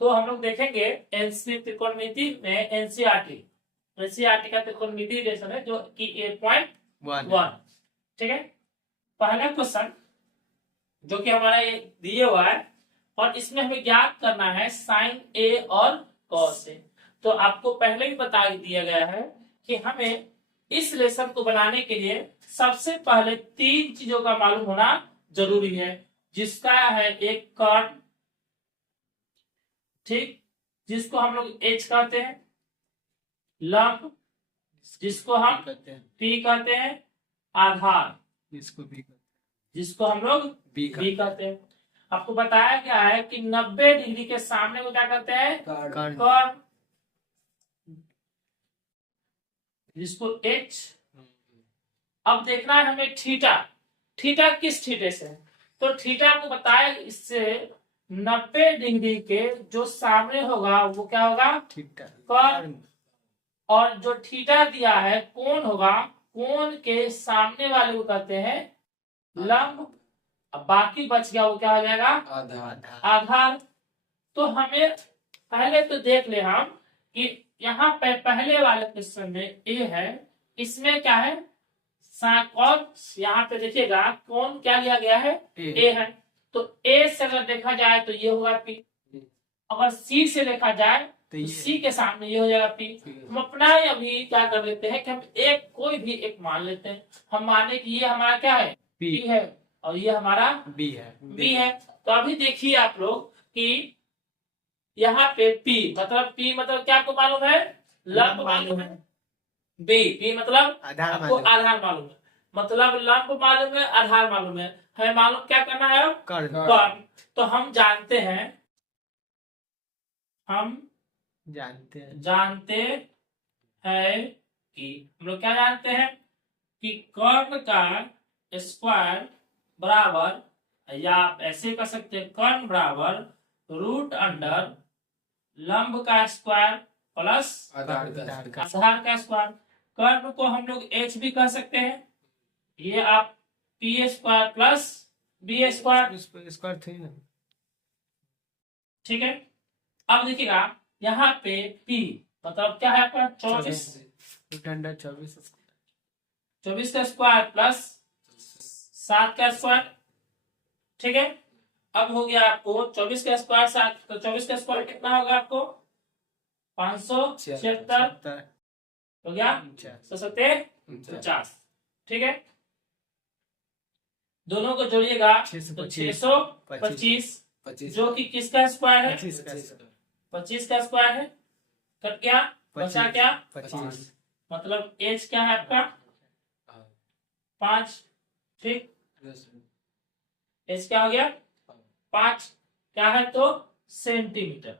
तो हम लोग देखेंगे एनसी त्रिकोणमिति में एनसीईआरटी का त्रिकोणमिति रिलेशन है जो कि 8.1। ठीक है, पहला क्वेश्चन जो कि हमारा ये दिए हुआ है और इसमें हमें ज्ञात करना है साइन ए और कॉस ए। तो आपको पहले ही बता दिया गया है कि हमें इस रिलेशन को बनाने के लिए सबसे पहले तीन चीजों का मालूम होना जरूरी है, जिसका है एक कर्ण, ठीक, जिसको हम लोग एच कहते हैं, लंब जिसको हम पी कहते हैं, आधार जिसको हम लोग बी कहते हैं। आपको बताया गया है कि 90 डिग्री के सामने को क्या कहते हैं, कर्ण, जिसको एच। अब देखना है हमें थीटा, थीटा किस थीटे से, तो थीटा को बताया इससे 90 डिग्री के जो सामने होगा वो क्या होगा, कर्ण, और जो थीटा दिया है कोण होगा, कोण के सामने वाले को कहते हैं लंब। अब बाकी बच गया वो क्या हो जाएगा, आधार। तो हमें पहले तो देख ले हम कि यहाँ पे पहले वाले क्वेश्चन में ए है, इसमें क्या है, और यहाँ पे देखिएगा कौन क्या लिया गया है, ए है। तो ए से अगर देखा जाए तो ये होगा पी, अगर सी से देखा जाए तो सी के सामने ये हो जाएगा पी। हम अपना ही अभी क्या कर लेते हैं कि हम एक कोई भी एक मान लेते हैं, हम माने कि ये हमारा क्या है, पी है और ये हमारा बी है। तो अभी देखिए आप लोग कि यहाँ पे पी मतलब क्या आपको मालूम है, लंब मालूम है, बी मतलब आपको आधार मालूम है, मतलब लंब मालूम है, आधार मालूम है, हमें मालूम क्या करना है, कर्ण। तो हम जानते हैं कि हम लोग क्या जानते हैं कि कर्ण का स्क्वायर बराबर, या आप ऐसे कर सकते हैं, कर्ण बराबर रूट अंडर लंब का स्क्वायर प्लस आधार का स्क्वायर। कर्ण को हम लोग एच भी कह सकते हैं, ये आप P square plus B square, ठीक है। अब देखिएगा यहाँ पे P मतलब क्या है आपका 24 का स्क्वायर प्लस 7 का स्क्वायर, ठीक है। अब हो गया आपको 24 का स्क्वायर 7, तो 24 का स्क्वायर कितना होगा आपको 576 हो गया, 750, ठीक है। दोनों को जोड़िएगा तो 625 जो कि किसका स्क्वायर है, 25 का स्क्वायर है, कट गया, बचा क्या 25, मतलब एच क्या है आपका 5, ठीक, एच क्या हो गया 5, क्या है तो सेंटीमीटर,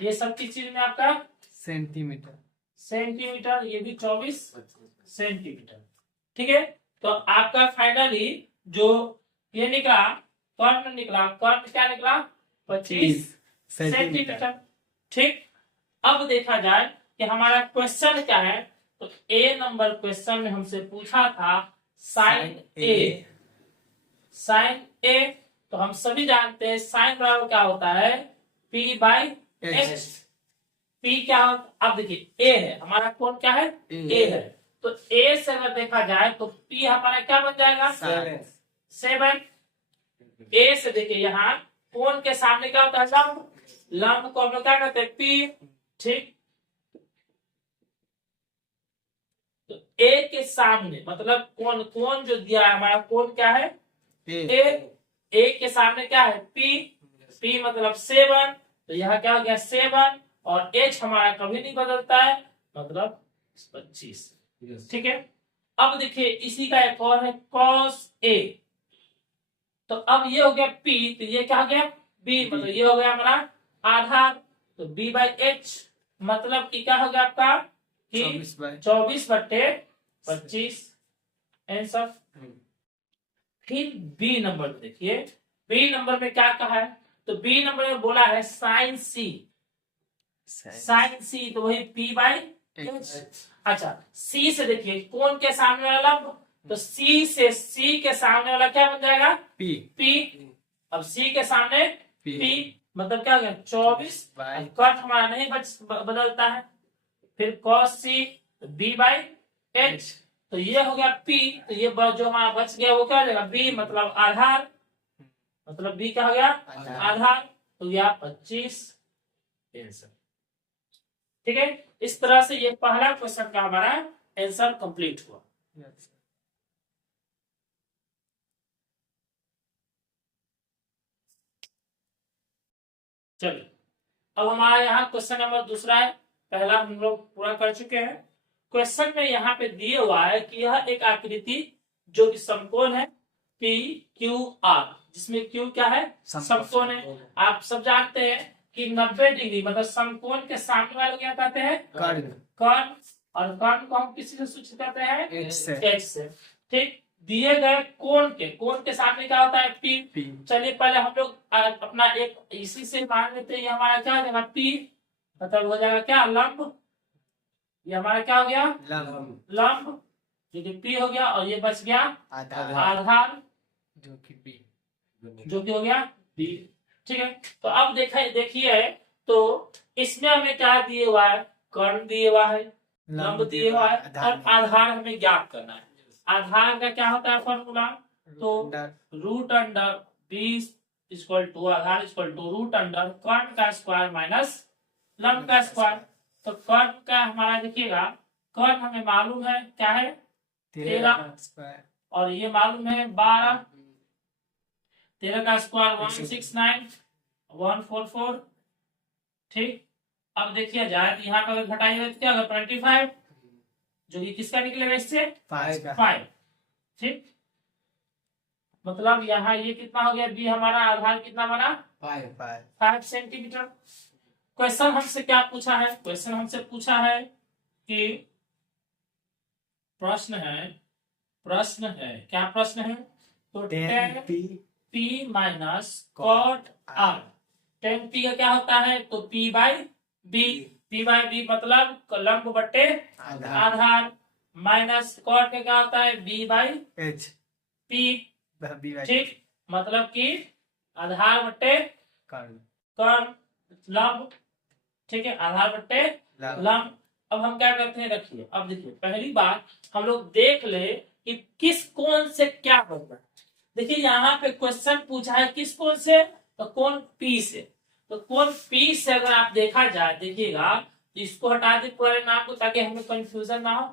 ये सब किस चीज में आपका सेंटीमीटर, ये भी 24 सेंटीमीटर, ठीक है। तो आपका फाइनली जो ये निकला, कर्ण क्या निकला 25 सेंटीमीटर, ठीक। अब देखा जाए कि हमारा क्वेश्चन क्या है, तो ए नंबर क्वेश्चन में हमसे पूछा था साइन ए, तो हम सभी जानते हैं साइन बराबर क्या होता है, पी बाई एच। पी क्या होता, अब देखिए ए है हमारा, कौन क्या है, ए है, तो ए से अगर देखा जाए तो पी हमारा क्या बन जाएगा 7। ए से देखिए यहाँ कोण के सामने क्या होता है, लंब को हम लोग क्या कहते हैं पी, ठीक। तो ए के सामने मतलब कोण जो दिया है हमारा, कोण क्या है ए के सामने क्या है पी मतलब 7, तो यहाँ क्या हो गया 7, और एच हमारा कभी नहीं बदलता है, मतलब 25, ठीक है। अब देखिए इसी का एक और है cos A, तो अब ये हो गया P, तो ये क्या हो गया B, मतलब ये हो गया हमारा आधार, तो B बाई एच मतलब कि क्या हो गया आपका 24/25 आंसर। फिर बी नंबर देखिए, बी नंबर में क्या कहा है, तो बी नंबर में बोला है साइन सी, तो वही P बाई एच। अच्छा सी से देखिए कौन के सामने वाला लंब, तो सी से सी के सामने वाला क्या बन जाएगा P। अब सी के सामने P, मतलब क्या हो गया 24। कट हमारा नहीं बदलता है। फिर cos c b by H, तो ये हो गया p, तो ये जो हमारा बच गया वो क्या हो जाएगा b, मतलब आधार, मतलब b क्या हो गया आधार, तो गया 25 आंसर। ठीक है, इस तरह से ये पहला क्वेश्चन का हमारा आंसर कंप्लीट हुआ। चलिए, अब हमारा यहाँ क्वेश्चन नंबर दूसरा है। पहला हम लोग पूरा कर चुके हैं। क्वेश्चन में यहाँ पे दिए हुआ है कि यह एक आकृति जो कि समकोण है पी क्यू आर, जिसमें क्यू क्या है समकोण है। आप सब जानते हैं कि 90 डिग्री मतलब समकोण के सामने वाले क्या कहते हैं कर्ण, और कर्ण को हम किसी से सूचित करते हैं एच से। ठीक, दिए गए कोण के सामने क्या होता है पी। चलिए पहले हम लोग अपना एक इसी से मान लेते हैं, ये हमारा क्या हो जाएगा पी, मतलब हो जाएगा क्या लंब, ये हमारा क्या हो गया लंब, जो कि पी हो गया, और ये बच गया आधार जो कि हो गया बी। ठीक है, तो अब देखिए तो इसमें हमें क्या दिए हुआ है, कर्ण दिए हुआ है, लंब दिए हुआ है, और आधार हमें ज्ञात करना है। आधार का क्या होता है फॉर्मूला, तो root under B equal to आधार इक्वल टू रूट अंडर कर्ण का स्क्वायर माइनस लंब का स्क्वायर। तो कर्ण का हमारा देखिएगा, कर्ण हमें मालूम है क्या है 13, और ये मालूम है 12, 13 का स्क्वायर 169 144। ठीक, अब देखिए जाए तो यहाँ पर घटाइए तो क्या होगा 25, जो कि किसका निकलेगा इससे 5। ठीक, मतलब यहाँ ये कितना हो गया बी, हमारा आधार कितना बना 5 सेंटीमीटर। क्वेश्चन हमसे क्या पूछा है, क्वेश्चन हमसे पूछा है कि प्रश्न है क्या प्रश्न है, तो tan p minus cot r, tan p का क्या होता है तो p बाई b मतलब लंब बट्टे आधार, माइनस cot का क्या होता है b बाई p। ठीक, मतलब कि आधार बट्टे कर्ण लंब। ठीक है, आधार बट्टे लंब। अब हम क्या करते हैं, रखिए अब देखिए पहली बात हम लोग देख ले कि किस कोण से क्या होगा। देखिए यहाँ पे क्वेश्चन पूछा है किस कोण से, तो कोण P से। तो कोण P से अगर आप देखा जाए, देखिएगा इसको हटा दे पूरे नाम को ताकि हमें कंफ्यूजन ना हो।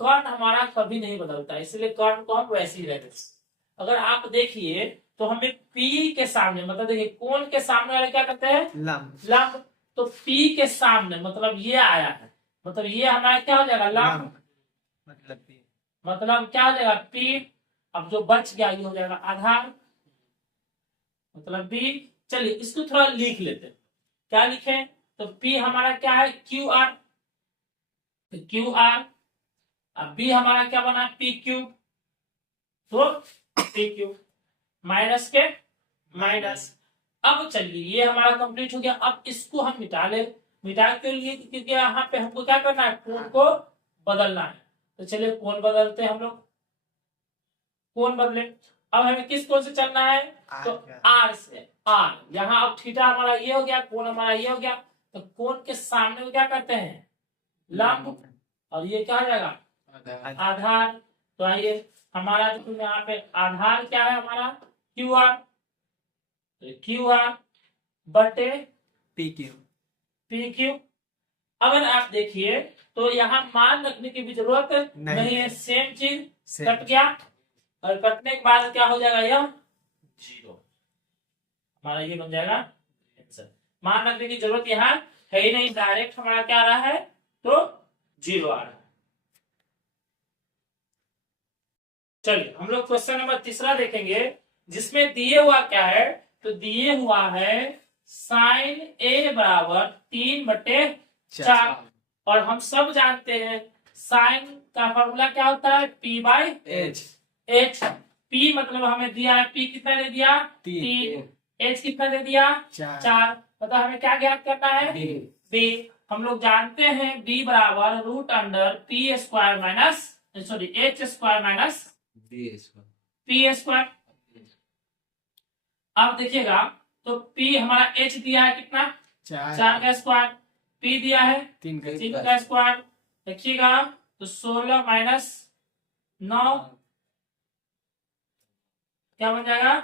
कर्ण हमारा कभी नहीं बदलता, इसलिए कर्ण को हम वैसे ही रहते। अगर आप देखिए तो हमें P के सामने, मतलब देखिए कोण के सामने वाले क्या कहते हैं लंब, तो P के सामने मतलब ये आया है, मतलब ये हमारा क्या हो जाएगा लंब, मतलब क्या हो जाएगा P। अब जो बच गया ये हो जाएगा आधार, मतलब B। चलिए इसको थोड़ा लिख लेते हैं, क्या लिखें, तो P हमारा क्या है QR, QR, अब B हमारा क्या बना PQ, तो PQ माइनस के माइनस। अब चलिए ये हमारा कंप्लीट हो गया। अब इसको हम मिटा के लिए, क्योंकि यहाँ पे हमको क्या करना है कोण को बदलना है। तो चलिए कोण बदलते हैं हम लोग, कोण बदले। अब हमें किस कोण से चलना है, तो R से। R यहाँ अब थीटा हमारा ये हो गया, कोण हमारा ये हो गया, तो कोण के सामने को क्या करते हैं लंब, और ये क्या हो जाएगा आधार। तो आइए हमारा यहाँ पे आधार क्या है हमारा QR, QR बटे PQ। अगर आप देखिए तो यहाँ मान रखने की भी जरूरत नहीं है, सेम चीज कट गया, और कटने के बाद क्या हो जाएगा यह 0, हमारा ये बन जाएगा आंसर। मान रखने की जरूरत यहाँ है ही नहीं, डायरेक्ट हमारा क्या आ रहा है तो 0 आ रहा है। चलिए हम लोग क्वेश्चन नंबर तीसरा देखेंगे, जिसमें दिए हुआ क्या है, तो दिए हुआ है साइन A बराबर 3/4, और हम सब जानते हैं साइन का फॉर्मूला क्या होता है P बाई H। P मतलब हमें दिया है, P कितना दे दिया 3, H कितना दे दिया 4, मतलब हमें क्या ज्ञात करना है B। हम लोग जानते हैं B बराबर root under P square minus sorry H square minus P square. अब देखिएगा तो P हमारा H दिया है कितना, 4 का स्क्वायर, P दिया है 3 का स्क्वायर, देखिएगा तो 16 माइनस 9 क्या बन जाएगा,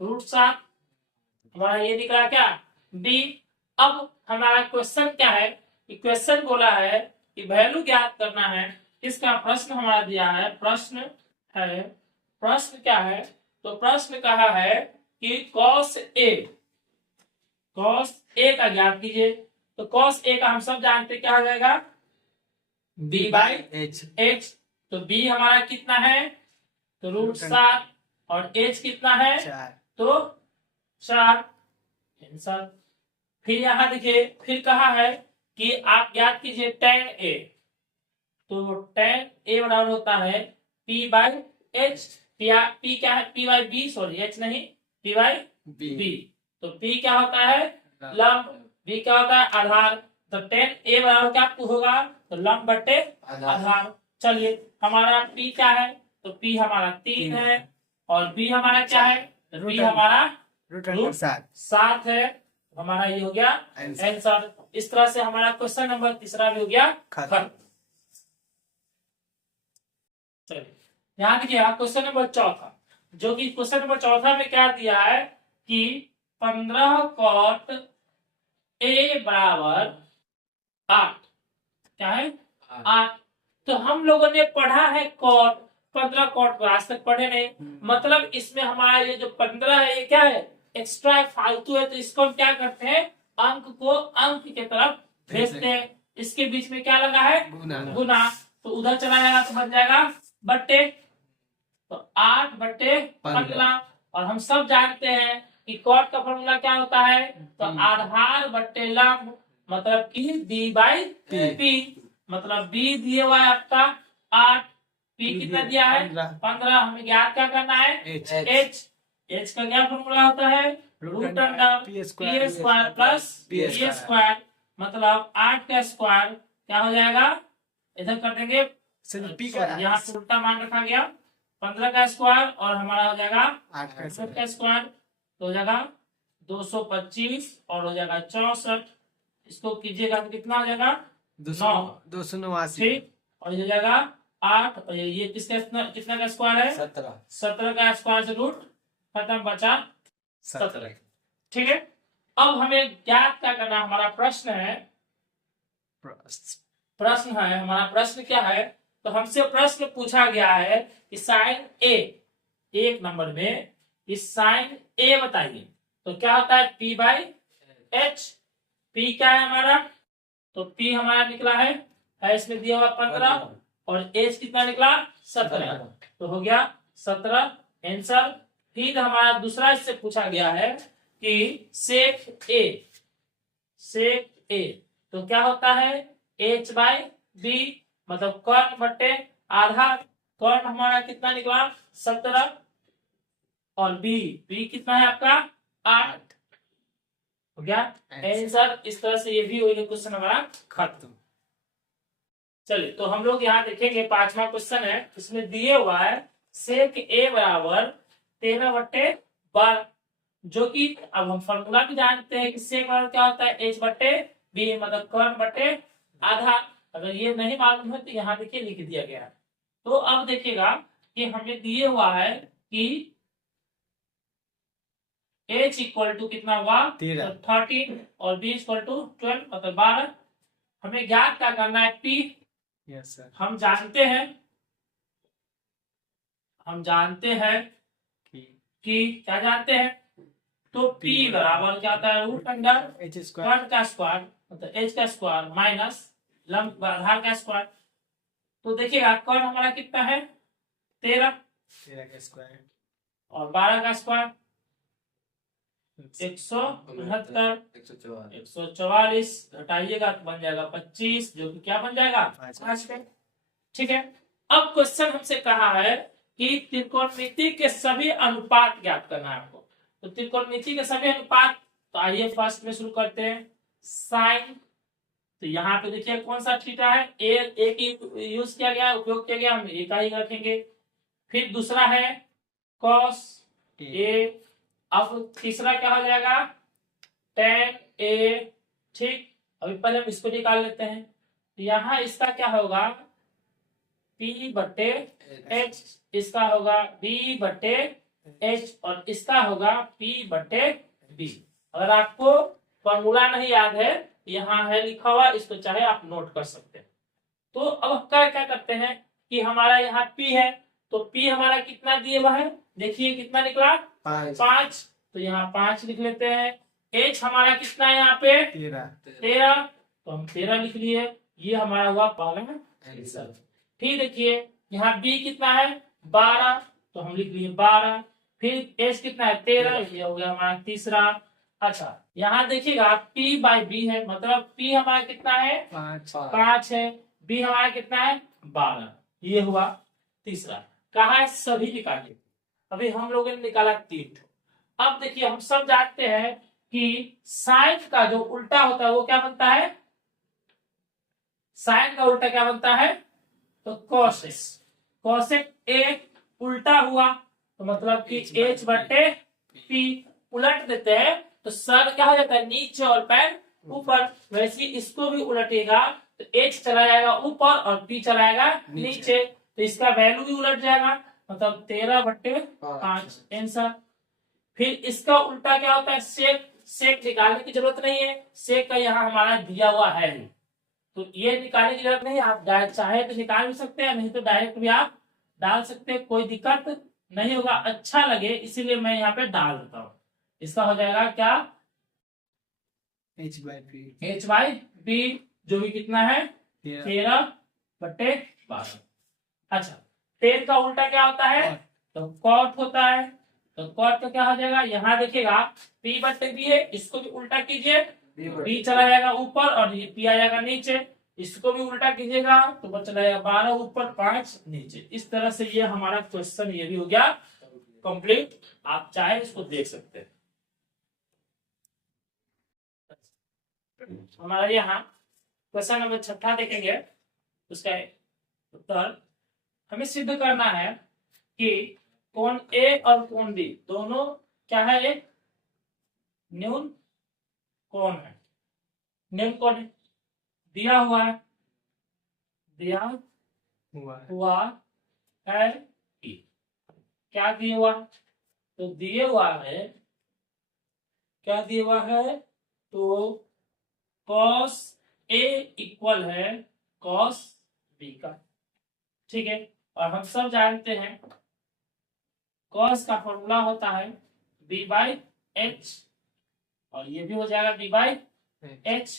√7। हमारा ये दिख रहा क्या, B। अब हमारा क्वेश्चन क्या है, क्वेश्चन बोला है कि वैल्यू ज्ञात करना है, इसका प्रश्न हमारा दिया है, प्रश्न क्या है, तो प्रश्न कहा है कि cos A का ज्ञात कीजिए। तो cos A का हम सब जानते क्या हो जाएगा, B/H। तो B हमारा कितना है, तो √7 और H कितना है, 4, तो 4 आंसर। फिर यहाँ देखिए, फिर कहा है कि आप ज्ञात कीजिए tan A। तो tan A बराबर होता है P/H। P क्या है, P/B, सॉरी H नहीं, P/B। तो P क्या होता है, लंब, B क्या होता है, आधार। तो tan A बराबर क्या होगा, तो लंब बटे आधार। चलिए हमारा P क्या है, तो P हमारा 3 है और B हमारा क्या है, B हमारा √7 है। हमारा ये हो गया आंसर। इस तरह से हमारा क्वेश्चन नंबर तीसरा भी हो गया खत्म। चलिए यहाँ देखिए क्वेश्चन नंबर चौथा, जो कि क्वेश्चन नंबर चौथा में क्या दिया है कि 15 cot A बराबर 8, क्या है 8। तो हम लोगों ने पढ़ा है कॉट, 15 कॉट को आज तक पढ़े नहीं, मतलब इसमें हमारा ये जो 15 है ये क्या है, एक्स्ट्रा है, फालतू है। तो इसको हम क्या करते हैं, अंक को अंक की तरफ भेजते हैं। इसके बीच में क्या लगा है, गुना। तो उधर चला जाएगा तो बन जाएगा बट्टे, तो 8/15। और हम सब जानते हैं कि कॉट का फॉर्मूला क्या होता है, तो आधार बट्टे लंब, मतलब कि B/P। मतलब B दिया हुआ है आपका 8, P कितना दिया है 15। हमें ज्ञात क्या करना है, H का क्या फॉर्मूला होता है, √P² प्लस P²। मतलब 8 का स्क्वायर क्या हो जाएगा, इधर कर देंगे, यहाँ पे उल्टा मान रखा गया, 15 का स्क्वायर और हमारा हो जाएगा 8 का स्क्वायर, तो हो जाएगा 225 और हो जाएगा 64। इसको कीजिएगा तो कितना हो जाएगा, 289। ठीक, और ये हो जाएगा 8 और ये किसका कितना का स्क्वायर है, 17 का स्क्वायर से रूट खत्म, बचा 17। ठीक है, अब हमें ज्ञात क्या करना, हमारा प्रश्न है हमारा प्रश्न क्या है, तो हमसे प्रश्न पूछा गया है कि साइन A, एक नंबर में इस साइन A बताइए। तो क्या होता है, P/H। P क्या है हमारा, तो P हमारा निकला है इसमें दिया हुआ 15 और H कितना निकला 17, तो हो गया 17 आंसर। फिर हमारा दूसरा इससे पूछा गया है कि सेक A, तो क्या होता है H/B, मतलब कर्ण बटे आधार। कर्ण हमारा कितना निकला 17 और B कितना है आपका 8, हो गया आंसर। इस तरह से ये भी हो गया क्वेश्चन हमारा खत्म। चलिए तो हम लोग यहाँ देखेंगे, पांचवा क्वेश्चन है, इसमें दिए हुआ है सेक A बराबर 13/12, जो कि अब हम फॉर्मूला भी जानते हैं कि सेक बराबर क्या होता है H/B, मतलब कर्ण बटे आधार। अगर ये नहीं मालूम है तो यहाँ देखिए लिख दिया गया है। तो अब देखिएगा कि हमें दिए हुआ है कि H इक्वल टू कितना हुआ 13 और B इक्वल टू 12, मतलब 12। हमें ज्ञात क्या करना है, P। यस सर, हम जानते हैं कि क्या जानते हैं, तो P बराबर क्या होता है, √H² का स्क्वायर, मतलब H का स्क्वायर माइनस लंब आधार का स्क्वायर। तो देखिएगा कर्ण हमारा कितना है 13 का स्क्वायर और 12 का स्क्वायर 169, 144 घटाइएगा तो बन जाएगा 25, जो कि क्या बन जाएगा 5 पे। ठीक है, अब क्वेश्चन हमसे कहा है कि त्रिकोणमिति के सभी अनुपात ज्ञात करना है आपको। तो त्रिकोणमिति के सभी अनुपात, तो आइए फर्स्ट में शुरू करते हैं, साइन। तो यहाँ पे देखिए कौन सा थीटा है, एक ही यूज किया गया, उपयोग किया गया, हम एक ही रखेंगे। फिर दूसरा है कॉस A, अब तीसरा क्या हो जाएगा, tan A, ठीक। अभी पहले हम इसको निकाल लेते हैं। यहाँ इसका क्या होगा, P बटे H, इसका होगा B बटे H, और इसका होगा P बटे B। अगर आपको फॉर्मूला नहीं याद है, यहाँ है लिखा हुआ, इसको चाहे आप नोट कर सकते हैं। तो अब क्या करते हैं कि हमारा यहाँ P है, तो P हमारा कितना दिए हुआ है, देखिए कितना निकला, 5, तो यहाँ 5 लिख लेते हैं। H हमारा कितना है यहाँ पे, 13, तो हम 13 लिख लिए। ये हमारा हुआ पहला आंसर। फिर देखिए यहाँ B कितना है, 12, तो हम लिख लिए 12। फिर H कितना है, 13, ये हो गया हमारा तीसरा। अच्छा यहाँ देखिएगा P बाई B है, मतलब P हमारा कितना है, 5 है, B हमारा कितना है, 12, ये हुआ तीसरा। कहा है सभी निकालिए। अभी हम लोगों ने निकाला 3। अब देखिए हम सब जानते हैं कि साइन का जो उल्टा होता है वो क्या बनता है, साइन का उल्टा क्या बनता है, तो कोसेक। कोसेक A उल्टा हुआ तो मतलब कि H बटे P, उलट देते हैं तो सर क्या हो जाता है, नीचे और पैर ऊपर। वैसे इसको भी उलटेगा तो H चला जाएगा ऊपर और P चलाएगा नीचे, तो इसका वैल्यू भी उलट जाएगा, मतलब 13/5 आंसर। फिर इसका उल्टा क्या होता है, सेक। सेक निकालने की जरूरत नहीं है, सेक का यहाँ हमारा दिया हुआ है, तो ये निकालने की जरूरत नहीं। आप चाहे तो निकाल भी सकते हैं, नहीं तो डायरेक्ट भी आप डाल सकते हैं, कोई दिक्कत नहीं होगा, अच्छा लगे इसीलिए मैं यहाँ पे डाल देता हूँ। इसका हो जाएगा क्या, H बाई B, जो भी कितना है 13/12। अच्छा 10 का उल्टा क्या होता है, तो कॉट होता है, तो कॉट का क्या हो जाएगा, यहाँ देखिएगा P बटे B है, इसको भी उल्टा कीजिए, B चला जाएगा ऊपर और ये P आ जाएगा नीचे, इसको भी उल्टा कीजिएगा तो बच जाएगा 12 ऊपर 5 नीचे। इस तरह से ये हमारा क्वेश्चन ये भी हो गया कंप्लीट। आप चाहे इसको देख सकते हैं। हमारा यहाँ क्वेश्चन नंबर 6 देखेंगे, उसका उत्तर हमें सिद्ध करना है कि कोण A और कोण B दोनों क्या है, एक न्यून कोण है, न्यून कोण है, दिया हुआ है, दिया हुआ है कि क्या दिया हुआ है, तो दिए हुआ है, क्या दिया हुआ है, तो cos A इक्वल है cos B का, ठीक है। और हम सब जानते हैं cos का फॉर्मूला होता है B बाई H, और ये भी हो जाएगा B बाई H,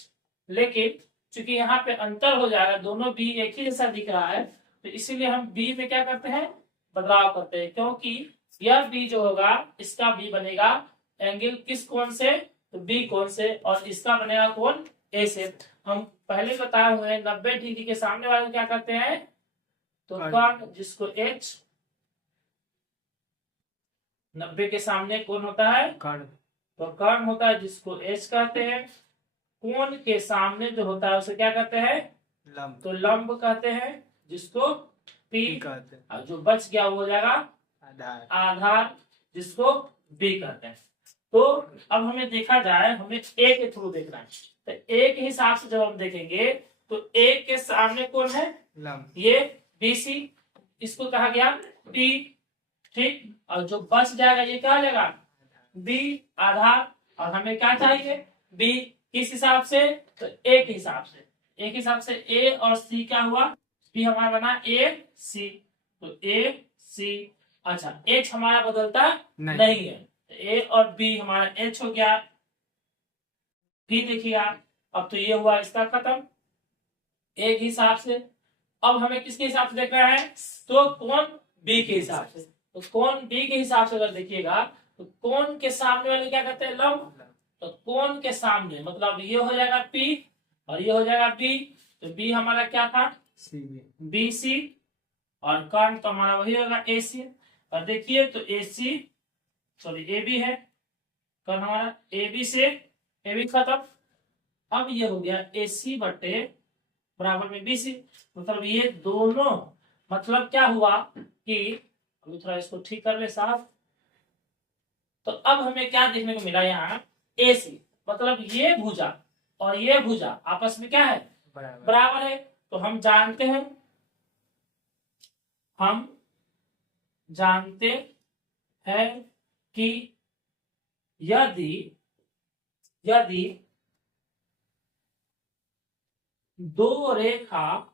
लेकिन चूंकि यहाँ पे अंतर हो जाएगा, दोनों B एक ही जैसा दिख रहा है, तो इसीलिए हम B में क्या करते हैं, बदलाव करते हैं, क्योंकि यह B जो होगा इसका B बनेगा एंगल किस कोण से, तो B कोण से, और इसका बनेगा कोण A से। हम पहले बताए हुए 90 डिग्री के सामने वाले को क्या करते हैं, तो कर्ण, जिसको H, 90 के सामने कौन होता है, कर्ण, तो कर्ण होता है जिसको H कहते हैं। कोण के सामने जो होता है उसे क्या कहते हैं, लंब, तो लंब कहते हैं, जिसको P कहते हैं, और जो बच गया वो हो जाएगा आधार, आधार, जिसको B कहते हैं। तो अब हमें देखा जाए, हमें A के थ्रू देखना है, तो A के हिसाब से जब हम देखेंगे तो A के सामने कौन है, लंब, ये BC, इसको कहा गया P, ठीक। और जो बच जाएगा ये क्या हो जाएगा, B, आधार, और हमें क्या चाहिए, B किस हिसाब से, तो A के हिसाब से, A के हिसाब से A और C क्या हुआ, B हमारा बना AC, तो AC। अच्छा H हमारा बदलता नहीं है, A और B हमारा H हो गया। फिर देखिए आप, अब तो ये हुआ इसका खत्म एक हिसाब से। अब हमें किसके हिसाब से देखना है, तो कोण B के हिसाब से, तो कोण B के हिसाब से अगर देखिएगा तो कोण के सामने वाले क्या कहते हैं, लंब, तो कोण के सामने मतलब ये हो जाएगा P और ये हो जाएगा B, तो B हमारा क्या था, BC, और कर्ण तो हमारा वही होगा AC। और देखिए तो AC सॉरी AB है, कर्ण हमारा AB से AB खत्म। अब ये हो गया AC बटे बराबर में BC, मतलब ये दोनों, मतलब क्या हुआ कि अभी थोड़ा इसको ठीक कर ले साफ, तो अब हमें क्या देखने को मिला यहाँ, AC मतलब ये भुजा और ये भुजा आपस में क्या है, बराबर है। तो हम जानते हैं कि यदि दो रेखा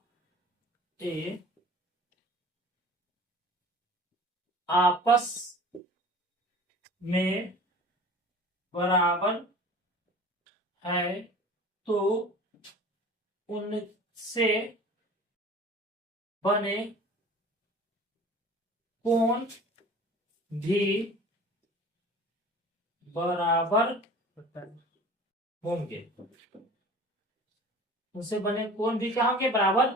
ए आपस में बराबर है तो उनसे बने कोण भी बराबर होंगे, उनसे बने कोण भी क्या होंगे, बराबर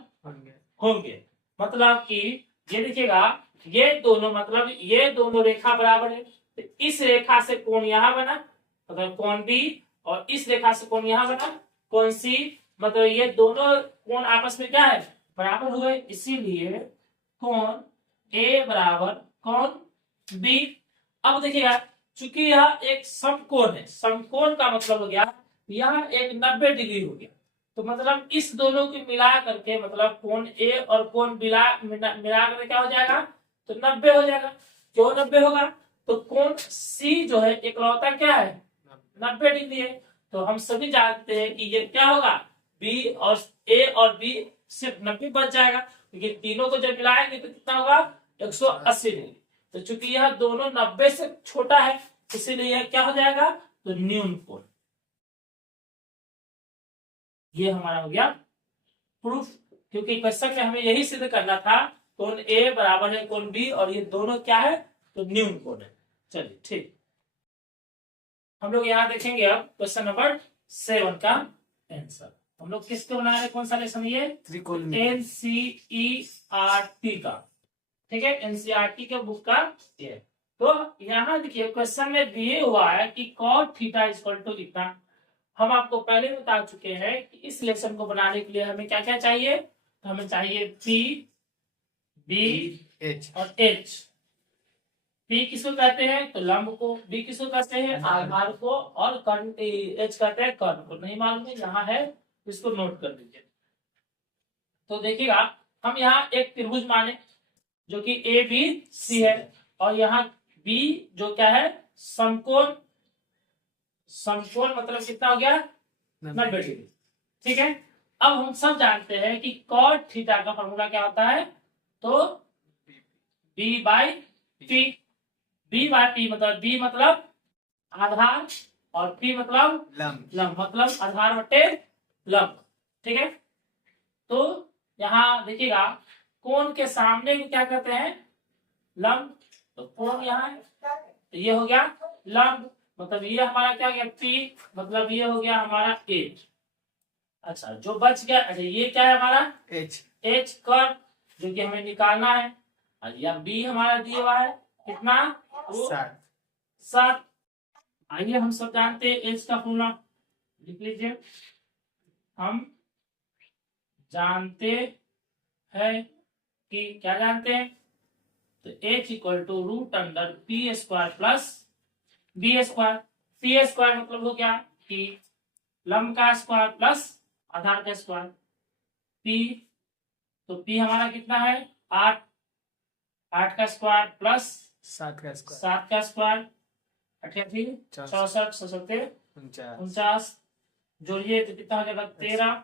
होंगे। मतलब कि ये देखिएगा, ये दोनों रेखा बराबर है, तो इस रेखा से कोण यहां बना, मतलब कोण बी, और इस रेखा से कोण यहां बना, कोण सी, मतलब ये दोनों कोण आपस में क्या है, बराबर हुए। इसीलिए कोण ए बराबर कोण बी। अब देखिएगा, चूंकि यह एक समकोण है, समकोण का मतलब हो गया यह एक 90 डिग्री हो गया, तो मतलब इस दोनों को मिला करके, मतलब कोण ए और कोण मिला करके क्या हो जाएगा, तो 90 हो जाएगा। क्यों 90 होगा, तो कोण सी जो है इकलौता क्या है, 90 डिग्री है। तो हम सभी जानते हैं कि ये क्या होगा, बी और ए और बी सिर्फ 90 बच जाएगा, क्योंकि तीनों को जब मिलाएंगे तो कितना होगा, 180 डिग्री। तो चूंकि यह दोनों 90 से छोटा है, इसीलिए यह क्या हो जाएगा, तो न्यून कोण। ये हमारा हो गया प्रूफ, क्योंकि क्वेश्चन में हमें यही सिद्ध करना था, कोण ए बराबर है कोण बी, और ये दोनों क्या है, तो न्यून कोण है। चलिए ठीक, हम लोग यहाँ देखेंगे अब क्वेश्चन नंबर 7 का आंसर। हम लोग किसको बना रहे हैं, कौन सा लेसन ये, NCERT का, ठीक है, NCERT के बुक का ये। तो यहाँ देखिए क्वेश्चन में दिए हुआ है कि cot थीटा इक्वल टू कितना। हम आपको पहले बता चुके हैं कि इस लेसन को बनाने के लिए हमें क्या क्या चाहिए, तो हमें चाहिए P, B, H और H। P किसको कहते हैं, तो लंब को, B किसको कहते हैं, आधार को, और कर्ण, H कहते हैं कर्ण को। नहीं मालूम है, यहाँ है, इसको नोट कर लीजिए। तो देखिएगा, हम यहाँ एक त्रिभुज माने जो कि ABC है, और यहाँ B जो क्या है, समकोण मतलब कितना हो गया, 90 डिग्री, ठीक है। अब हम सब जानते हैं कि cot थीटा का फॉर्मूला क्या होता है, तो B/P। B/P मतलब B मतलब आधार, और P मतलब लंब मतलब आधार बटे लंब, ठीक है। तो यहाँ देखिएगा, कोण के सामने को क्या कहते हैं, लंब। तो कोण यहाँ है, तो ये हो गया लंब, मतलब ये हमारा क्या गया, P, मतलब ये हो गया हमारा H। अच्छा, जो बच गया, अच्छा ये क्या है हमारा, H कर्व, जो कि हमें निकालना है। और यह B हमारा दिया हुआ है कितना, 7। आइए हम सब जानते हैं H का फॉर्मूला, लिख लीजिए। हम जानते हैं कि क्या जानते हैं, तो H equal to √P² plus B²। P² मतलब हो गया कि लंब का स्क्वायर प्लस आधार का स्क्वायर। P, तो P हमारा कितना है, 8 का स्क्वायर प्लस 7 का स्क्वायर, 88, 64, 67, 49, जोड़िए तो कितना हो जाएगा, 13,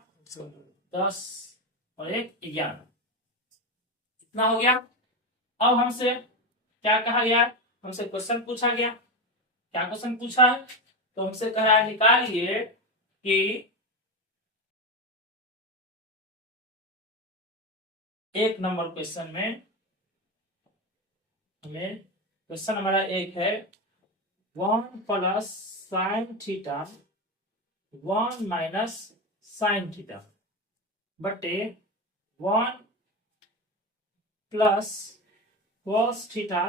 10 और 1, 11, कितना हो गया। अब हमसे क्या कहा गया, हमसे क्वेश्चन पूछा गया, क्या क्वेश्चन पूछा है, तो हमसे कहा है निकालिए कि एक नंबर क्वेश्चन में हमें क्वेश्चन हमारा एक है 1 plus sine theta 1 minus sine theta बटे 1 plus cos theta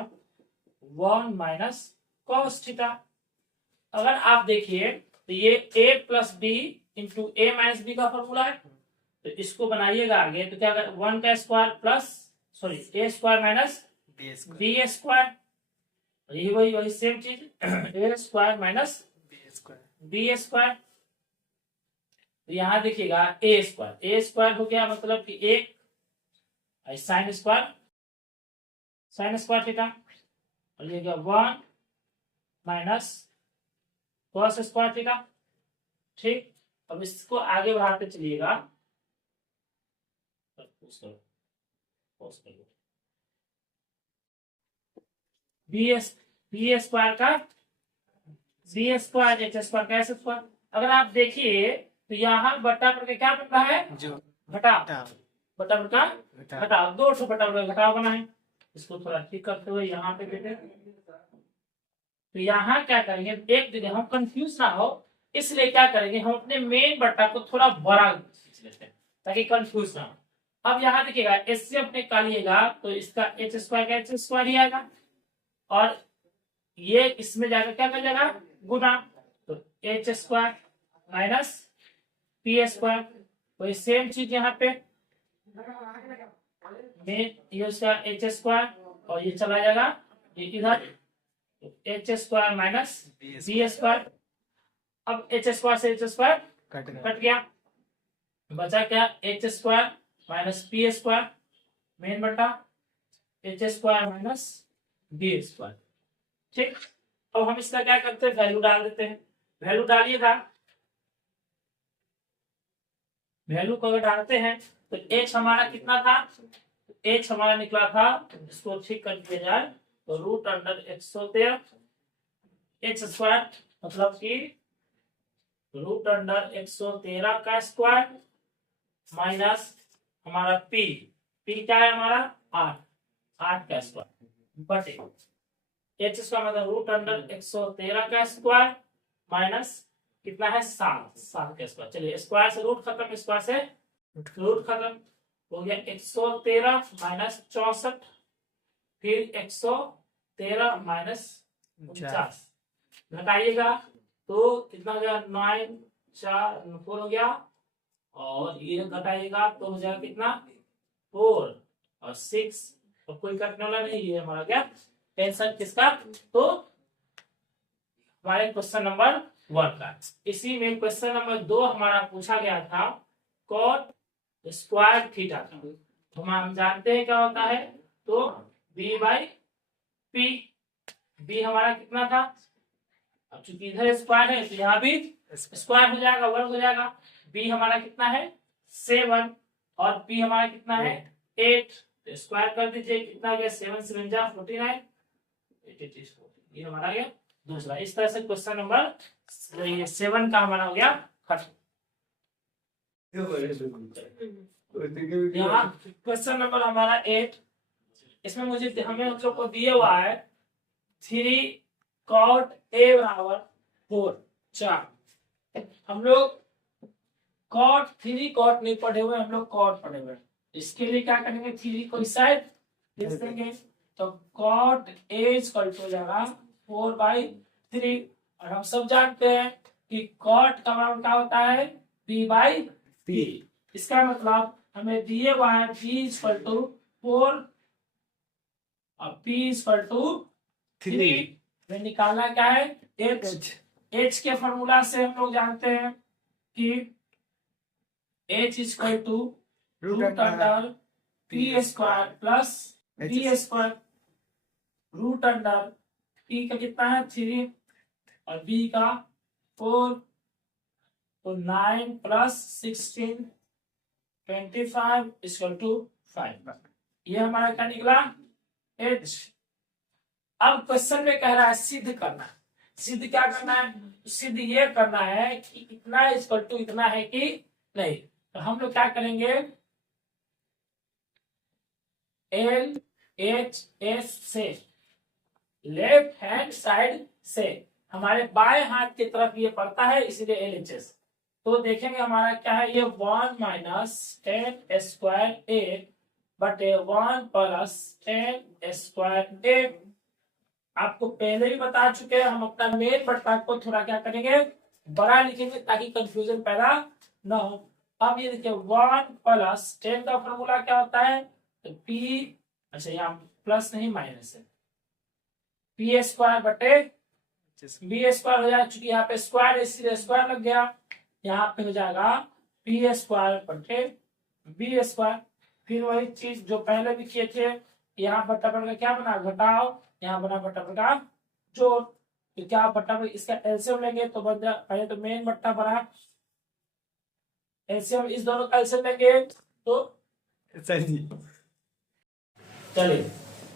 1 minus cos theta. अगर आप देखिए तो ये a plus B into A minus B का फॉर्मूला है, तो इसको बनाइएगा आगे, तो क्या 1 का square plus, sorry, a² minus b²। यही वही वही सेम चीज ए स्क्वायर माइनस बी स्क्वायर। यहाँ देखिएगा ए स्क्वायर हो गया मतलब कि एक साइन स्क्वायर थीटा, और ये गया 1 माइनस कॉस स्क्वायर थीटा। ठीक, अब इसको आगे बढ़ाते चलिएगा। बी स्क्वायर का बी स्क्वायर एच स्क्वायर का एस स्क्वायर। अगर आप देखिए तो यहाँ बटा पर क्या बन रहा है, घटा, बटा पर का घटा, दो ठो बटा पर घटाव बना है। इसको थोड़ा ठीक करते हुए यहाँ पे बेटे, तो यहाँ क्या करेंगे, एक जगह हम कंफ्यूज ना हो, इसलिए क्या करेंगे, हम अपने मेन बटा को थोड़ा बड़ा खींच लेते हैं ताकि कंफ्यूज ना हो। अब यहाँ देखिएगा एस से अपने निकालिएगा तो इसका एच स्क्वायर का एच स्क्वायर ही आएगा, और ये इसमें जाकर क्या कर जाएगा, गुना, तो H square minus P square. वही सेम चीज यहाँ पे ये उसका एच स्क्वायर, और ये चला जाएगा ये इधर H square minus B square. अब एच स्क्वायर से एच स्क्वायर कट गया, बचा क्या, H square minus P square मेन बटा H square minus B square. ठीक, अब हम इसका क्या करते हैं, वैल्यू डाल देते हैं। वैल्यू डालिएगा, वैल्यू को अगर डालते हैं तो एच हमारा कितना था, एच हमारा निकला था, इसको ठीक कर दिया जाए तो रूट अंडर 113 एच स्क्वायर, मतलब कि रूट अंडर 113 का स्क्वायर माइनस हमारा पी क्या है हमारा 8 का स्क्वायर बटे एच स्क्वायर मतलब रूट अंडर 113 का स्क्वायर माइनस कितना है 7 का स्क्वायर। चलिए स्क्वायर से रूट खत्म, स्क्वायर से रूट खत्म, हो गया 113 माइनस 64, फिर 113 माइनस 49, घटाइएगा तो कितना हो गया 9 4 4 हो गया, और ये घटाइएगा तो हो जाएगा कितना 4 और 6, तो कोई कटने वाला नहीं, ये हमारा क्या टेंशन किसका, तो हमारे क्वेश्चन नंबर 1 का। इसी में क्वेश्चन नंबर 2 हमारा पूछा गया था कॉट स्क्वायर थीटा का, तो हम जानते हैं क्या होता है, तो बी बाई पी, बी हमारा कितना था, अब चूंकि इधर स्क्वायर है तो यहाँ भी स्क्वायर हो जाएगा, वर्ग हो जाएगा। बी हमारा कितना है 7 और पी हमारा कितना है 8, तो स्क्वायर कर दीजिए, कितना गया 7 7 जा 49, ये हमारा गया दूसरा। इस तरह से क्वेश्चन नंबर 7 का हमारा हो गया खत्म। यहाँ क्वेश्चन नंबर हमारा 8, इसमें मुझे हमें हम लोग को दिया हुआ है 3 cot a बराबर 4 4। हम लोग cot 3 cot नहीं पढ़े हुए, हम लोग cot पढ़े हुए। इसके लिए क्या करेंगे, 3 को इस साइड लिख देंगे, तो cot a इक्वल टू हो जाएगा 4/3, और हम सब जानते हैं कि cot का मान क्या होता है b/p। इसका मतलब हमें दिए हुआ है b इक्वल टू 4 और p इक्वल टू 3, में निकालना क्या है h के फॉर्मूला से हम लोग जानते हैं कि h equal to root under P square plus B square, root under p का कितना है 3 और b का 4, तो 9 प्लस 16 25 इक्वल टू 5। ये हमारा क्या निकला h। अब क्वेश्चन में कह रहा है सिद्ध करना, सिद्ध क्या करना है, सिद्ध ये करना है कि इतना इक्वल टू इतना है कि नहीं, तो हम लोग क्या करेंगे एल एच एस से, लेफ्ट हैंड साइड से हमारे बाएं हाथ की तरफ ये पड़ता है, इसलिए एल एच एस। तो देखेंगे हमारा क्या है, ये 1 माइनस 10 स्क्वायर ए बटे 1 प्लस 10 स्क्वायर ए। आपको पहले भी बता चुके हैं, हम अपना मेन बटा को थोड़ा क्या करेंगे बड़ा लिखेंगे ताकि कंफ्यूजन पैदा ना हो। अब ये देखिए 1 प्लस 10 का फॉर्मूला क्या होता है, तो p, अच्छा यहाँ प्लस नहीं माइनस है, पी स्क्वायर बटे बी स्क्वायर हो जाएगा, चूंकि यहाँ पे स्क्वायर इसलिए स्क्वायर लग गया, यहाँ पे हो जाएगा पी स्क्वायर बटे बी स्क्वायर। फिर वही चीज जो पहले भी किए थे, यहाँ बट्टापन का क्या बना घटाओ, यहाँ बना बट्टापन का जोड़। तो क्या बट्टापन इसका एलसीएम लेंगे तो बन जाए, पहले तो मेन बट्टा बना एलसीएम, इस दोनों का एलसीएम लेंगे तो चलिए,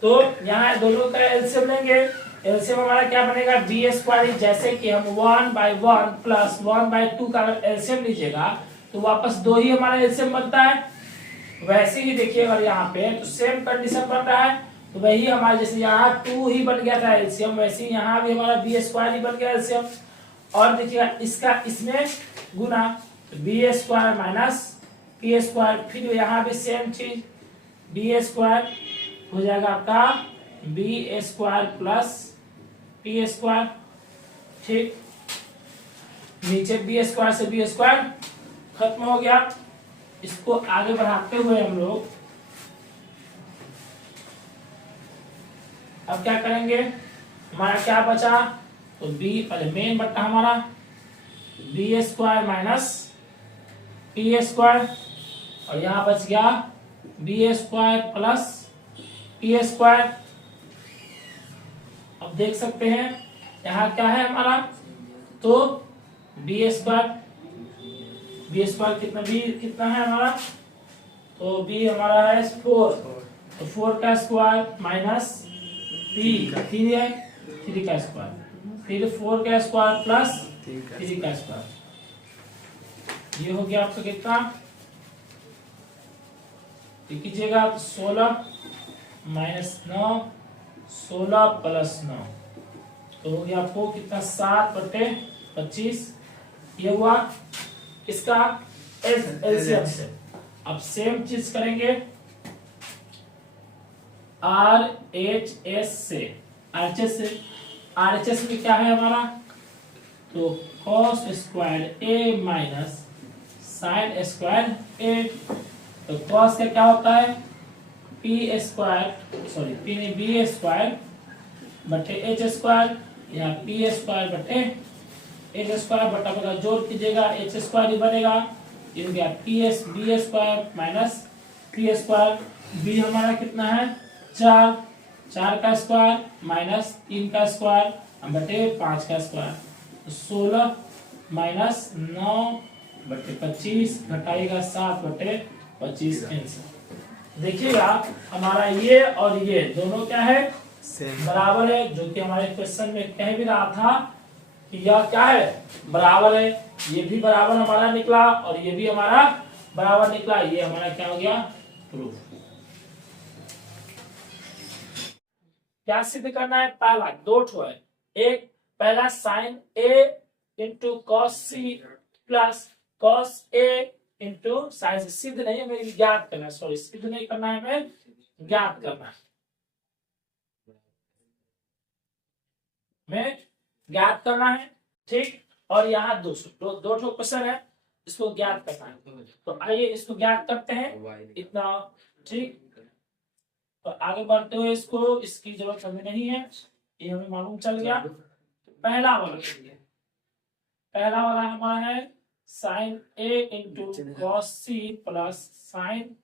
तो यहाँ दोनों का एलसीएम लेंगे। एलसीएम हमारा क्या बनेगा बी स्क्वायर, जैसे कि हम 1/1 प्लस 1/2 का अगर एलसीएम लीजिएगा तो वापस 2 ही हमारा एलसीएम बनता है। वैसे ही देखिए अगर यहाँ पे तो सेम कंडीशन बन रहा है, तो वही हमारा जैसे यहाँ 2 ही बन गया था एलसीएम, वैसे ही यहाँ भी हमारा बी स्क्वायर ही बन गया एलसीएम। और देखिएगा इसका इसमें गुना, B square minus P square, फिर यहाँ भी सेम चीज बी स्क्वायर हो जाएगा आपका B square plus P square. ठीक, नीचे बी स्क्वायर से बी स्क्वायर खत्म हो गया। इसको आगे बढ़ाते हुए हम लोग अब क्या करेंगे, हमारा क्या बचा, तो बी पहले मेन बट्टा हमारा B square minus P square, और यहाँ बच गया B square plus P square. अब देख सकते हैं यहाँ क्या है हमारा, तो बी स्क्वायर कितना है हमारा, तो बी हमारा है 4, तो 4 का स्क्वायर माइनस पी 3 है 3 का स्क्वायर, फिर 4 का स्क्वायर प्लस 3 का स्क्वायर, ये हो गया आपका कितना, कीजिएगा तो 16 माइनस 9, 16 प्लस 9, तो हो गया आपको कितना 7/25, ये हुआ इसका एलसीएम से। अब सेम चीज करेंगे आरएचएस से, आरएचएस में क्या है हमारा, तो कॉस स्क्वायर ए माइनस साइन स्क्वायर ए, तो कॉस का क्या होता है पी स्क्वायर, सॉरी पी नहीं बी स्क्वायर बटे एच स्क्वायर, या पी स्क्वायर बटे एच स्क्वायर बटा बटा जोड़ कीजिएगा एच स्क्वायर ही बनेगा, ये हो गया B square minus P square. B हमारा कितना है 4 का स्क्वायर माइनस 3 का स्क्वायर बटे 5 का स्क्वायर, तो 16 माइनस 9/25 घटाएगा 7/25 आंसर। देखिएगा हमारा ये और ये दोनों क्या है बराबर है, जो कि हमारे क्वेश्चन में कह भी रहा था कि यह क्या है बराबर है, ये भी बराबर हमारा निकला और ये भी हमारा बराबर निकला, ये हमारा क्या हो गया प्रूफ। क्या सिद्ध करना है, पहला 2 ठो है, एक पहला sine A into cos C plus cos A into sine C, सिद्ध नहीं हमें ज्ञात करना है, सॉरी सिद्ध नहीं करना है हमें ज्ञात करना है, हमें ज्ञात करना है। ठीक, और यहाँ दो ठो क्वेश्चन है, इसको ज्ञात करना है, तो आइए इसको ज्ञात करते हैं इतना। ठीक, तो आगे बढ़ते हुए इसको इसकी जरूरत हमें नहीं है, ये हमें मालूम चल गया। पहला वाला हमारा है sine A into cos C plus sine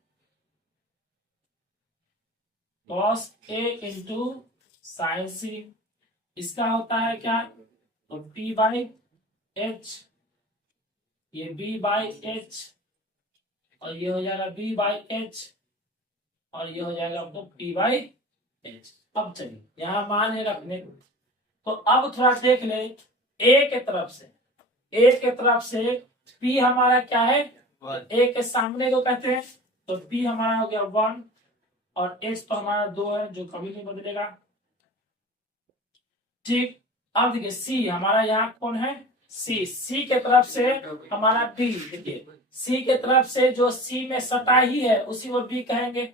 cos A into sine C, इसका होता है क्या, तो p/h, ये b/h, और ये हो जाएगा b/h, और ये हो जाएगा आपको p/h। अब चलिए यहाँ मान है रखने, तो अब थोड़ा देख ले a के तरफ से p हमारा क्या है, a के सामने दो कहते हैं, तो p हमारा हो गया 1 और h तो हमारा 2 है जो कभी नहीं बदलेगा। ठीक, अब देखिए c हमारा यहाँ कौन है, c के तरफ से हमारा b, देखिए c के तरफ से जो c में सटा ही है उसी को b कहेंगे,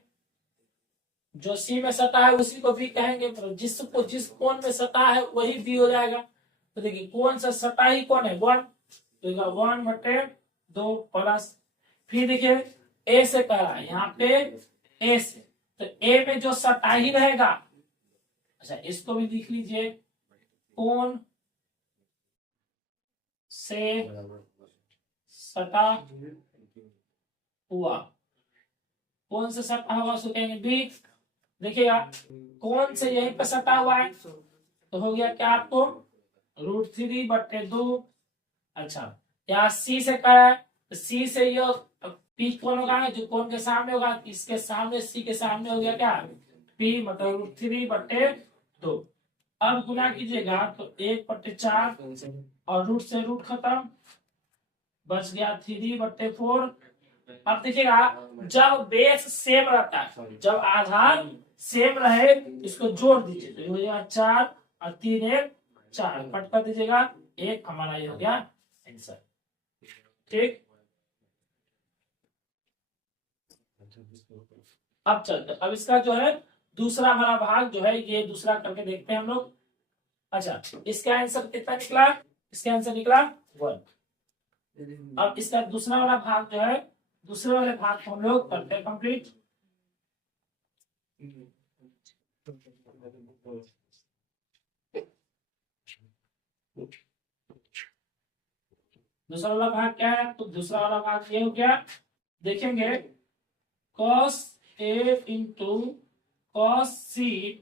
जो c में सटा है उसी को b कहेंगे, तो जिस कोण में सटा है वही b हो जाएगा। तो देखिए कौन सा सटा ही कौन है 1, तो 1/2 प्लस, फिर देखिए a से कह रहा है यहाँ पे a से, तो a में जो सटा ही रहेगा अच्छा इसको भी लिख लीजिए, कोण से सटा हुआ, कौन से सटा हुआ उसको कहेंगे बी। देखिएगा कौन से यहीं पे सटा हुआ है तो हो गया क्या आपको √3/2। अच्छा यहाँ सी से क्या है, तो सी से ये पी कौन होगा जो कौन के सामने होगा, इसके सामने सी के सामने हो गया क्या पी, मतलब √3/2। अब गुना कीजिएगा तो 1/4 और रूट से रूट खत्म, बच गया 3/4। अब देखिएगा जब बेस सेम रहता है, जब आधार सेम रहे इसको जोड़ दीजिए तो हो जाएगा 4 और 3 1 4, कट कर दीजिएगा, एक हमारा ये हो गया आंसर। ठीक, अब चलते, अब इसका जो है दूसरा वाला भाग जो है ये दूसरा करके देखते हैं हम लोग। अच्छा इसका आंसर कितना निकला, इसका आंसर निकला 1। अब इसका दूसरा वाला भाग जो है, दूसरे वाले भाग को हम लोग करते हैं कंप्लीट। दूसरा वाला भाग क्या है, तो दूसरा वाला भाग ये हो गया, देखेंगे cos A into cos C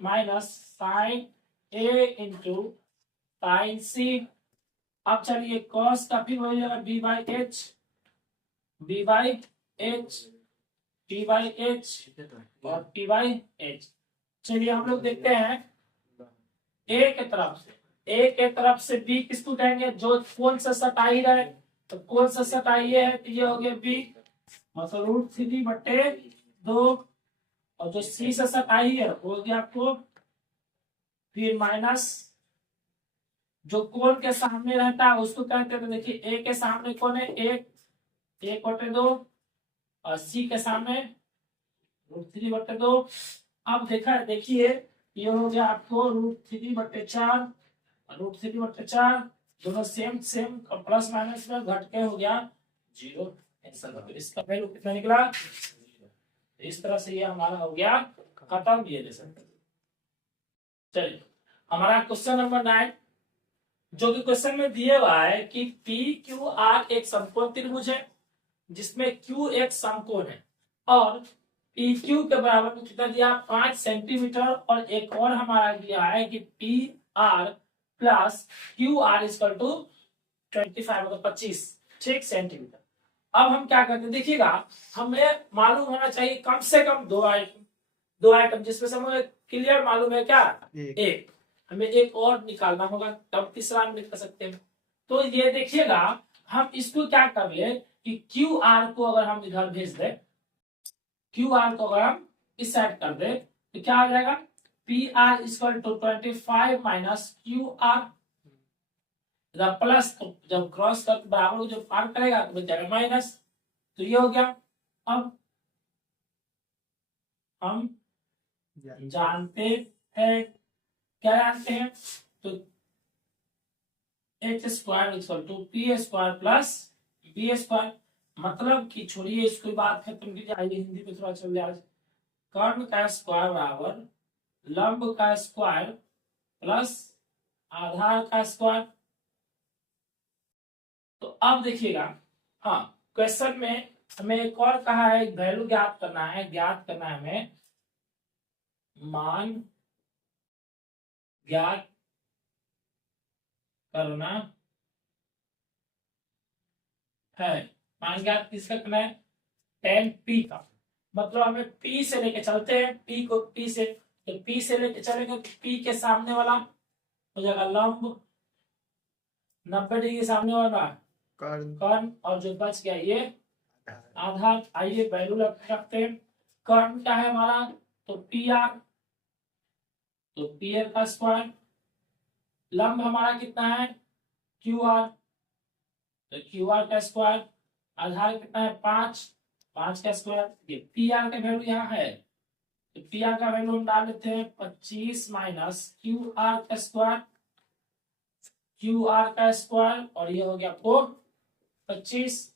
minus sin A into sin C। अब चलिए cos का फिर हो जाएगा b/h, b/h, p/h और p/h। चलिए हम लोग देखते हैं ए के तरफ से, ए के तरफ से बी किसको कहेंगे, जो कौन सा सटाई रहे, तो कौन सा सटाई है तो ये हो गया बी, मतलब √3/2। और जो सी से सटाई है वो हो गया आपको फिर माइनस, जो कोण के सामने रहता है उसको कहते हैं, तो देखिए ए के सामने कौन है 1/2 और सी के सामने √3/2। अब देखिए ये हो गया आपको √3/4, √3/4 दोनों सेम सेम प्लस माइनस में घट के हो गया 0 आंसर। इसका वैल्यू कितना निकला, इस तरह से ये हमारा हो गया खत्म ये लेसन। चलिए हमारा क्वेश्चन नंबर 9, जो कि क्वेश्चन में दिया हुआ है कि पी क्यू आर एक समकोण त्रिभुज है जिसमें क्यू एक समकोण है और पी क्यू के बराबर में कितना दिया 5 सेंटीमीटर, और एक और हमारा दिया है कि P R plus Q R equal to 25 मतलब 25 ठीक सेंटीमीटर। अब हम क्या करते हैं, देखिएगा हमें मालूम होना चाहिए कम से कम दो आइटम जिसमें से हमें क्लियर मालूम है क्या एक, हमें एक और निकालना होगा तब तीसरा हम निकाल सकते हैं। तो ये देखिएगा हम इसको क्या कर ले कि क्यू आर को अगर हम इधर भेज दे, क्यू आर को अगर हम इस साइड कर दे तो क्या हो जाएगा P R equal to 25 minus Q R, plus तो जब क्रॉस कर बराबर को जब पार करेगा तो बच जाएगा माइनस, तो ये हो गया। अब हम जानते हैं, क्या जानते हैं, तो h² equal to p² plus b², मतलब कि छोड़िए इसको बात खत्म कीजिए, आइए हिंदी में थोड़ा चल जाए। कर्ण का स्क्वायर बराबर लंब का स्क्वायर प्लस आधार का स्क्वायर। तो अब देखिएगा हाँ क्वेश्चन में हमें एक और कहा है वैल्यू ज्ञात करना है, हमें मान ज्ञात करना है। मान ज्ञात किसका करना है, tan p का, मतलब हमें p से लेके चलते हैं, p को p से, तो p से लेके चलेंगे तो p के सामने वाला हो जाएगा लंब, 90 डिग्री सामने वाला कर्ण, और जो बच गया ये आधार। आइए वैल्यू रखते हैं, कर्ण क्या है हमारा तो पी आर, तो पी आर का स्क्वायर, लंब हमारा कितना है क्यू आर, तो क्यू आर का स्क्वायर, आधार कितना है 5 का स्क्वायर। ये पी आर का वैल्यू यहाँ है, तो पी आर का वैल्यू हम डाल लेते हैं 25 माइनस क्यू आर का स्क्वायर, और ये हो गया आपको 25।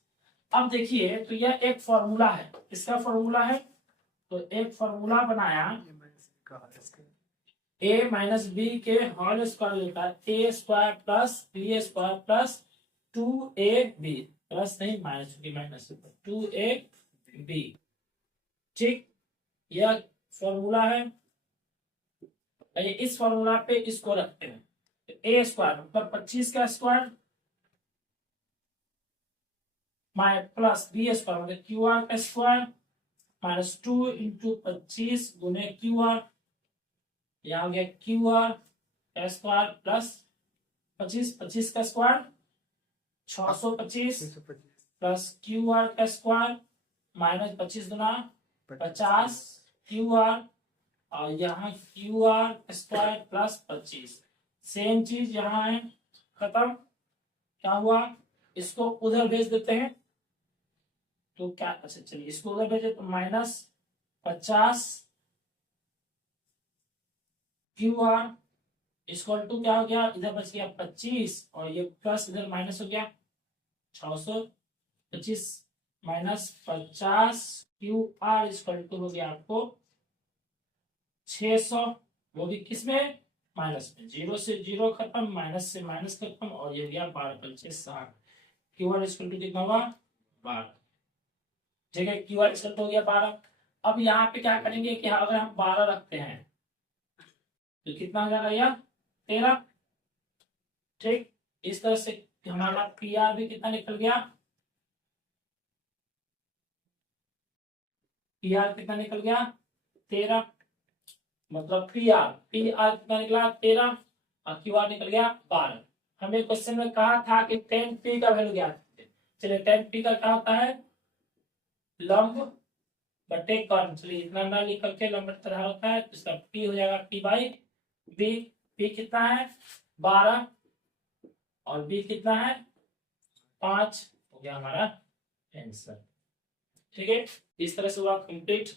अब देखिए तो यह एक फॉर्मूला है, इसका फॉर्मूला है, तो एक फॉर्मूला बनाया ए माइनस बी के होल स्क्वायर होता है A square plus B square plus 2ab plus नहीं माइनस की माइनस 2ab। ठीक, यह फॉर्मूला है। इस फॉर्मूला पे इसको रखते हैं, ए स्क्वायर मतलब 25 का स्क्वायर प्लस बी स्क्वायर मतलब क्यू आर का स्क्वायर माइनस 2 इंटू 25 गुने क्यू आर, यहाँ हो गया क्यू आर का स्क्वायर प्लस 25 का स्क्वायर 625 प्लस क्यू आर का square minus 25 Guna 50 Q are और यहाँ Q R square plus 25। Same चीज यहाँ है, खत्म। क्या हुआ, इसको उधर भेज देते हैं तो क्या, अच्छा चलिए इसको उधर भेजे तो minus 50 Q R equal to क्या हो गया, इधर बच गया 25 और ये प्लस इधर माइनस हो गया 625 minus 50 Q R equal to हो गया आपको 600, वो भी किसमें, माइनस में। 0 से 0 खत्म, माइनस से माइनस खत्म और ये गया 12×5=60। क्यू आर इक्वल टू कितना हुआ 12। ठीक है, क्यू आर इक्वल टू हो गया 12। अब यहाँ पे क्या करेंगे कि अगर हम 12 रखते हैं तो कितना हो जाएगा यह 13। ठीक, इस तरह से हमारा पी आर भी कितना निकल गया, पी आर कितना निकल गया 13, मतलब पी आर कितना निकला 13 और क्यू आर निकल गया 12। हमें क्वेश्चन में कहा था कि tan p का वैल्यू ज्ञात कीजिए। चलिए tan p का क्या होता है, लंब बटे कर्ण। चलिए इतना ना लिख करके लंब तरह होता है तो इसका p हो जाएगा p/b। p कितना है 12 और b कितना है 5, हो गया हमारा आंसर। ठीक है, इस तरह से हुआ कंप्लीट।